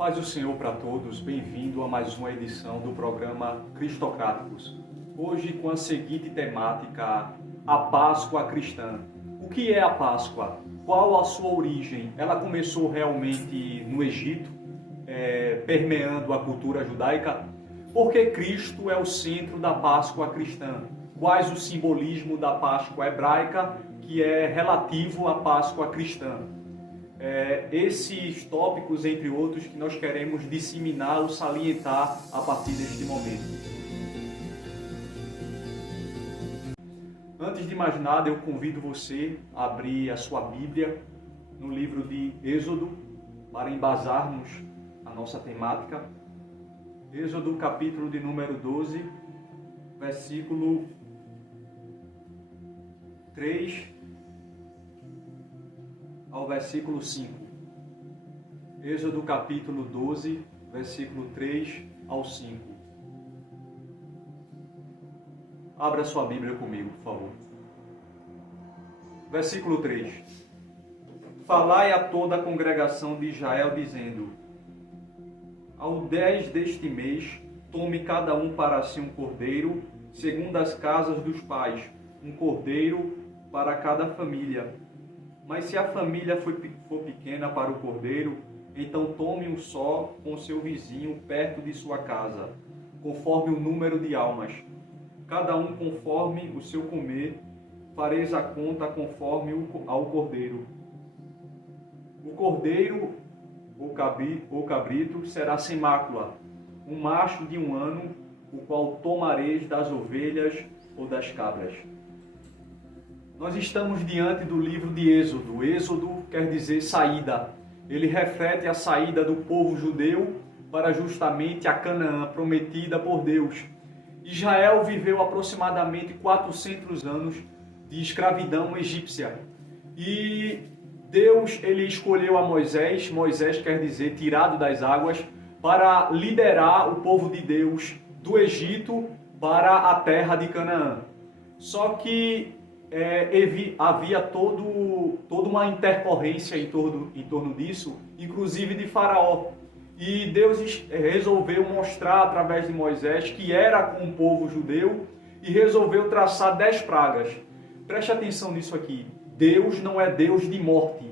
Paz do Senhor para todos, bem-vindo a mais uma edição do programa Cristocráticos. Hoje com a seguinte temática, a Páscoa cristã. O que é a Páscoa? Qual a sua origem? Ela começou realmente no Egito, permeando a cultura judaica? Porque Cristo é o centro da Páscoa cristã. Quais o simbolismo da Páscoa hebraica, que é relativo à Páscoa cristã? Esses tópicos, entre outros, que nós queremos disseminar ou salientar a partir deste momento. Antes de mais nada, eu convido você a abrir a sua Bíblia no livro de Êxodo, para embasarmos a nossa temática. Êxodo, capítulo de número 12, versículo 3 ao versículo 5. Êxodo capítulo 12, versículo 3 ao 5. Abra sua Bíblia comigo, por favor. Versículo 3. Falai a toda a congregação de Israel, dizendo: ao 10 deste mês, tome cada um para si um cordeiro, segundo as casas dos pais, um cordeiro para cada família. Mas se a família for pequena para o cordeiro, então tome um só com seu vizinho perto de sua casa, conforme o número de almas. Cada um conforme o seu comer, fareis a conta conforme ao cordeiro. O cordeiro ou cabrito será sem mácula, um macho de 1 ano, o qual tomareis das ovelhas ou das cabras. Nós estamos diante do livro de Êxodo. Êxodo quer dizer saída. Ele reflete a saída do povo judeu para justamente a Canaã, prometida por Deus. Israel viveu aproximadamente 400 anos de escravidão egípcia. E Deus ele escolheu a Moisés, Moisés quer dizer tirado das águas, para liderar o povo de Deus do Egito para a terra de Canaã. Só que havia toda uma intercorrência em torno disso, inclusive de Faraó. E Deus resolveu mostrar através de Moisés que era com o povo judeu e resolveu traçar 10 pragas. Preste atenção nisso aqui. Deus não é Deus de morte.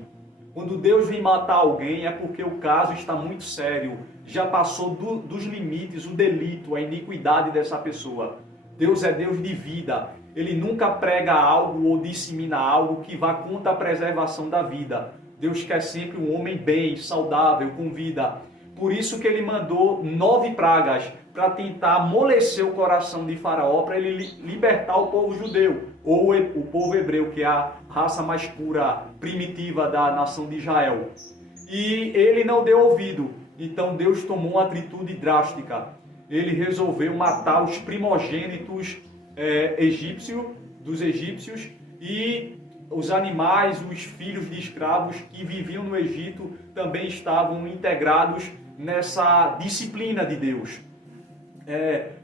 Quando Deus vem matar alguém é porque o caso está muito sério. Já passou dos limites, o delito, a iniquidade dessa pessoa. Deus é Deus de vida. Ele nunca prega algo ou dissemina algo que vá contra a preservação da vida. Deus quer sempre um homem bem, saudável, com vida. Por isso que ele mandou 9 pragas para tentar amolecer o coração de Faraó, para ele libertar o povo judeu, ou o povo hebreu, que é a raça mais pura, primitiva da nação de Israel. E ele não deu ouvido. Então Deus tomou uma atitude drástica. Ele resolveu matar os primogênitos dos egípcios e os animais, os filhos de escravos que viviam no Egito também estavam integrados nessa disciplina de Deus.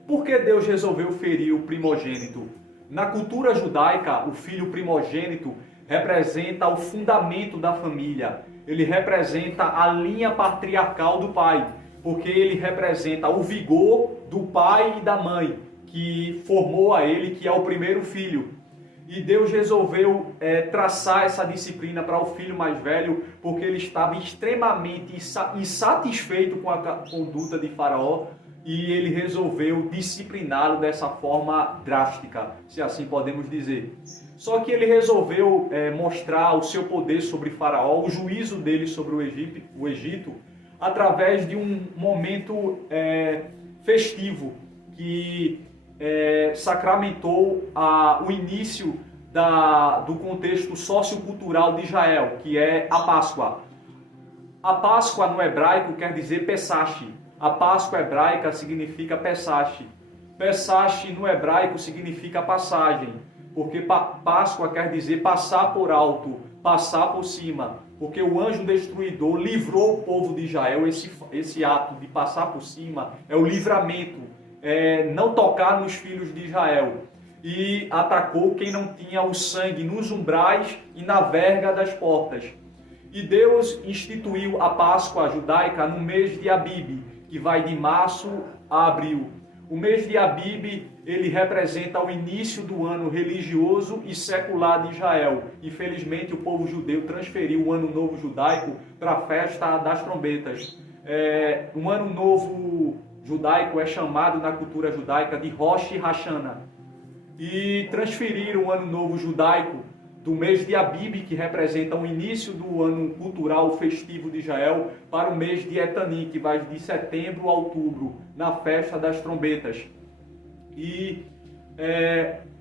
Por que Deus resolveu ferir o primogênito? Na cultura judaica, o filho primogênito representa o fundamento da família. Ele representa a linha patriarcal do pai, porque ele representa o vigor do pai e da mãe, que formou a ele, que é o primeiro filho. E Deus resolveu traçar essa disciplina para o filho mais velho, porque ele estava extremamente insatisfeito com a conduta de Faraó, e ele resolveu discipliná-lo dessa forma drástica, se assim podemos dizer. Só que ele resolveu mostrar o seu poder sobre Faraó, o juízo dele sobre o Egito, através de um momento festivo que sacramentou o início do contexto sociocultural de Israel, que é a Páscoa. A Páscoa no hebraico quer dizer Pesach. A Páscoa hebraica significa Pesach. Pesach no hebraico significa passagem, porque Páscoa quer dizer passar por alto, passar por cima, porque o anjo destruidor livrou o povo de Israel. Esse ato de passar por cima é o livramento, não tocar nos filhos de Israel. E atacou quem não tinha o sangue nos umbrais e na verga das portas. E Deus instituiu a Páscoa judaica no mês de Abib, que vai de março a abril. O mês de Abib, ele representa o início do ano religioso e secular de Israel. Infelizmente, o povo judeu transferiu o Ano Novo judaico para a festa das trombetas. O Ano Novo judaico é chamado na cultura judaica de Rosh Hashanah. E transferiram o Ano Novo judaico do mês de Abib, que representa o início do ano cultural festivo de Israel, para o mês de Etanim, que vai de setembro a outubro, na festa das trombetas. E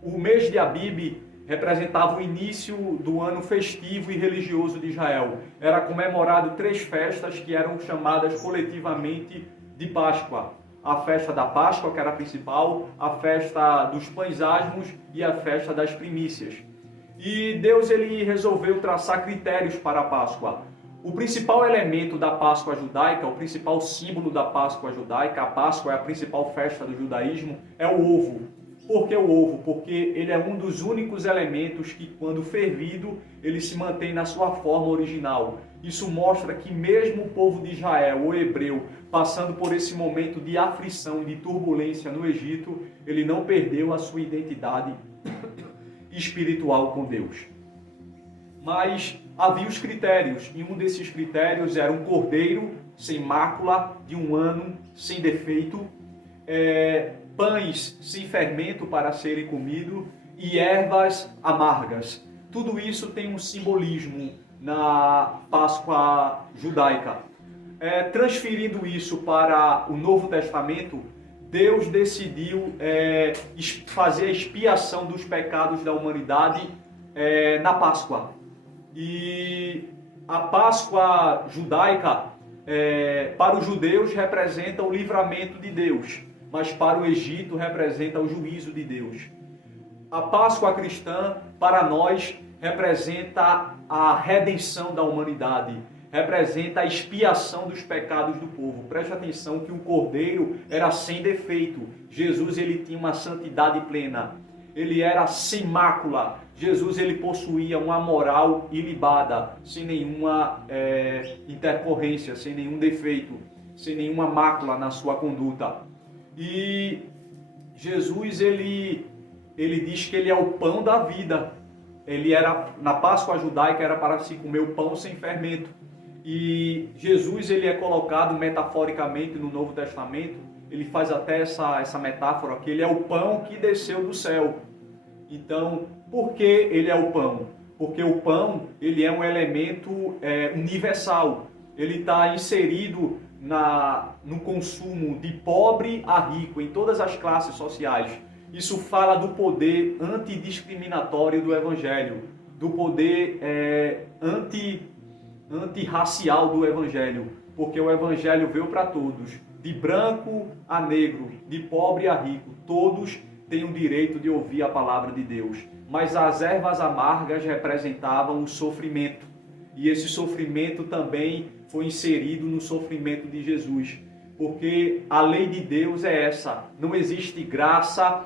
o mês de Abib representava o início do ano festivo e religioso de Israel. Era comemorado 3 festas que eram chamadas coletivamente de Páscoa. A festa da Páscoa, que era a principal, a festa dos pães asmos e a festa das primícias. E Deus ele resolveu traçar critérios para a Páscoa. O principal elemento da Páscoa judaica, o principal símbolo da Páscoa judaica, a Páscoa é a principal festa do judaísmo, é o ovo. Por que o ovo? Porque ele é um dos únicos elementos que, quando fervido, ele se mantém na sua forma original. Isso mostra que mesmo o povo de Israel, o hebreu, passando por esse momento de aflição, de turbulência no Egito, ele não perdeu a sua identidade espiritual com Deus. Mas havia os critérios, e um desses critérios era um cordeiro sem mácula, de 1 ano, sem defeito, pães sem fermento para serem comidos e ervas amargas. Tudo isso tem um simbolismo na Páscoa judaica. Transferindo isso para o Novo Testamento, Deus decidiu fazer a expiação dos pecados da humanidade na Páscoa. E a Páscoa judaica, para os judeus, representa o livramento de Deus, mas para o Egito representa o juízo de Deus. A Páscoa cristã, para nós, representa a redenção da humanidade, representa a expiação dos pecados do povo. Preste atenção que o cordeiro era sem defeito. Jesus ele tinha uma santidade plena. Ele era sem mácula. Jesus ele possuía uma moral ilibada, sem nenhuma intercorrência, sem nenhum defeito, sem nenhuma mácula na sua conduta. E Jesus ele diz que ele é o pão da vida. Ele era, na Páscoa judaica, era para se comer o pão sem fermento. E Jesus ele é colocado metaforicamente no Novo Testamento. Ele faz até essa metáfora que ele é o pão que desceu do céu. Então, por que ele é o pão? Porque o pão ele é um elemento universal. Ele está inserido no consumo de pobre a rico, em todas as classes sociais. Isso fala do poder antidiscriminatório do Evangelho, do poder antirracial do Evangelho, porque o Evangelho veio para todos, de branco a negro, de pobre a rico, todos têm o direito de ouvir a palavra de Deus. Mas as ervas amargas representavam o sofrimento, e esse sofrimento também foi inserido no sofrimento de Jesus, porque a lei de Deus é essa: não existe graça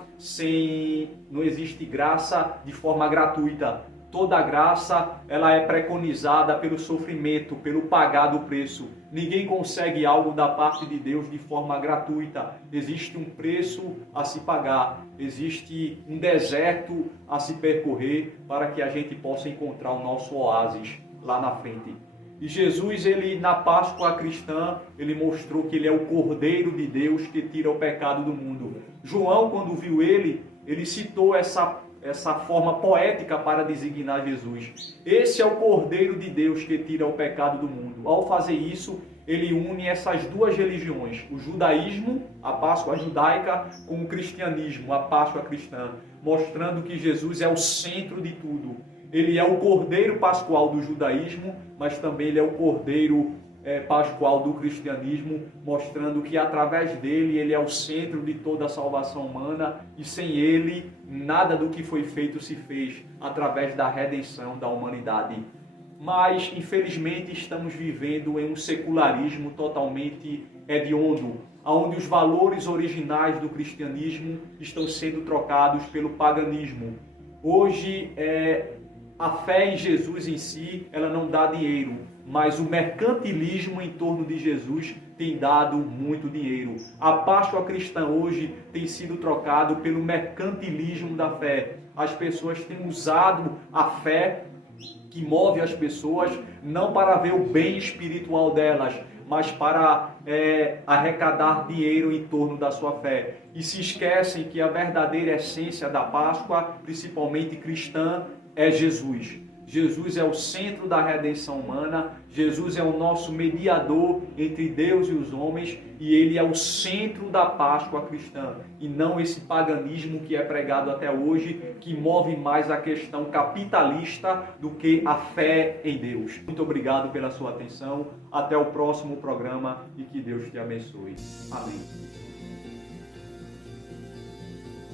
de forma gratuita. Toda graça ela é preconizada pelo sofrimento, pelo pagar do preço. Ninguém consegue algo da parte de Deus de forma gratuita. Existe um preço a se pagar, existe um deserto a se percorrer para que a gente possa encontrar o nosso oásis lá na frente. E Jesus, ele na Páscoa cristã, ele mostrou que ele é o Cordeiro de Deus que tira o pecado do mundo. João, quando viu ele citou essa forma poética para designar Jesus. Esse é o Cordeiro de Deus que tira o pecado do mundo. Ao fazer isso, ele une essas duas religiões, o judaísmo, a Páscoa judaica, com o cristianismo, a Páscoa cristã, mostrando que Jesus é o centro de tudo. Ele é o Cordeiro Pascual do judaísmo, mas também ele é o Cordeiro Pascual do cristianismo, mostrando que através dele ele é o centro de toda a salvação humana, e sem ele nada do que foi feito se fez através da redenção da humanidade. Mas infelizmente estamos vivendo em um secularismo totalmente hediondo, onde os valores originais do cristianismo estão sendo trocados pelo paganismo. Hoje a fé em Jesus em si, ela não dá dinheiro, mas o mercantilismo em torno de Jesus tem dado muito dinheiro. A Páscoa cristã hoje tem sido trocado pelo mercantilismo da fé. As pessoas têm usado a fé que move as pessoas não para ver o bem espiritual delas, mas para arrecadar dinheiro em torno da sua fé. E se esquecem que a verdadeira essência da Páscoa, principalmente cristã, é Jesus. Jesus é o centro da redenção humana, Jesus é o nosso mediador entre Deus e os homens e Ele é o centro da Páscoa cristã e não esse paganismo que é pregado até hoje, que move mais a questão capitalista do que a fé em Deus. Muito obrigado pela sua atenção, até o próximo programa e que Deus te abençoe. Amém.